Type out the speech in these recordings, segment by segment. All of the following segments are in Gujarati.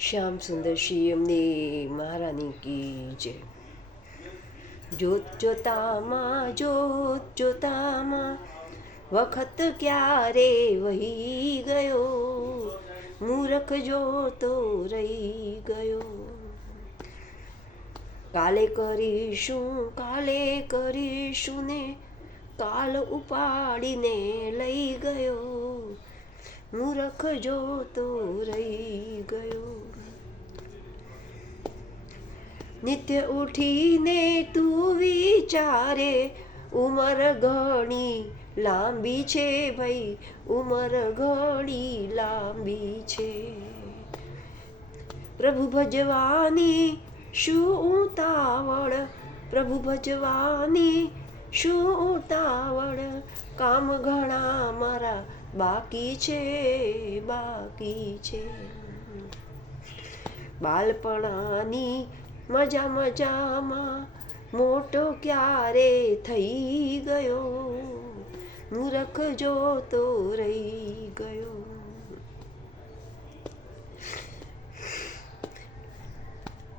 શ્યામ સુંદર શ્રી એમની મહારાની કી જય. જોત જોતામાં વખત ક્યારે વહી ગયો, મૂરખ જોતો રહી ગયો. કાલે કરીશું ને કાલ ઉપાડીને લઈ ગયો, મૂરખ જોતો રહી ગયો. નિત્ય ઉઠીને તું વિચારે, ઉંમર ઘણી લાંબી છે ભાઈ, ઉંમર ઘણી લાંબી છે. પ્રભુ ભજવાની શું ઉતાવળ, પ્રભુ ભજવાની શું ઉતાવળ, કામ ઘણા મારા બાકી છે, બાકી છે. બાળપણાની મજામાં મોટો ક્યારે થઈ ગયો, મૂરખ જોતો રહી ગયો.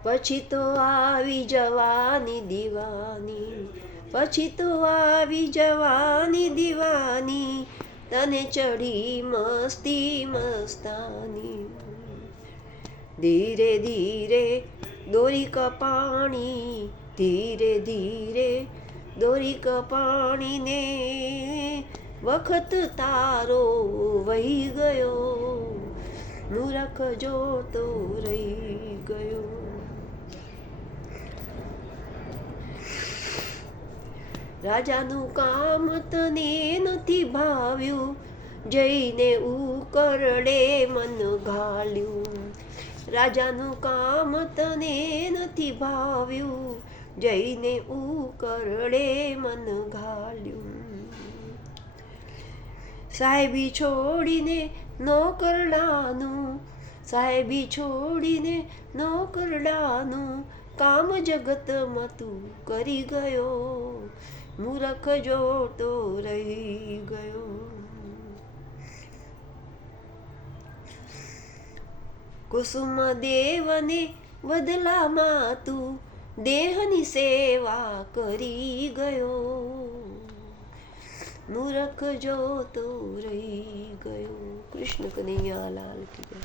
પછી તો આવી જવાની દીવાની, પછી તો આવી જવાની દીવાની, તને ચડી મસ્તી મસ્તાની. ધીરે ધીરે દોરી કપાણી, ધીરે ધીરે દોરી કપાણીને, વખત તારો વહી ગયો, મૂરખ જોતો રહી ગયો. રાજાનું કામ તને નથી ભાવ્યું, જઈને ઉકરડે મન ઘાલ્યું. રાજાનું કામ તને નથી ભાવ્યું, જઈને ઉકરડે મન ઘાલ્યું. સાહેબી છોડીને નોકરડાનું, સાહેબી છોડીને નોકરડાનું, કામ જગતમાં તું કરી ગયો, મૂરખ જોતો રહી ગયો. કુસુમ દેવને બદલામાં તું દેહની સેવા કરી ગયો, મૂરખ જોતો રહી ગયો. કૃષ્ણ કનૈયા લાલ કી જય.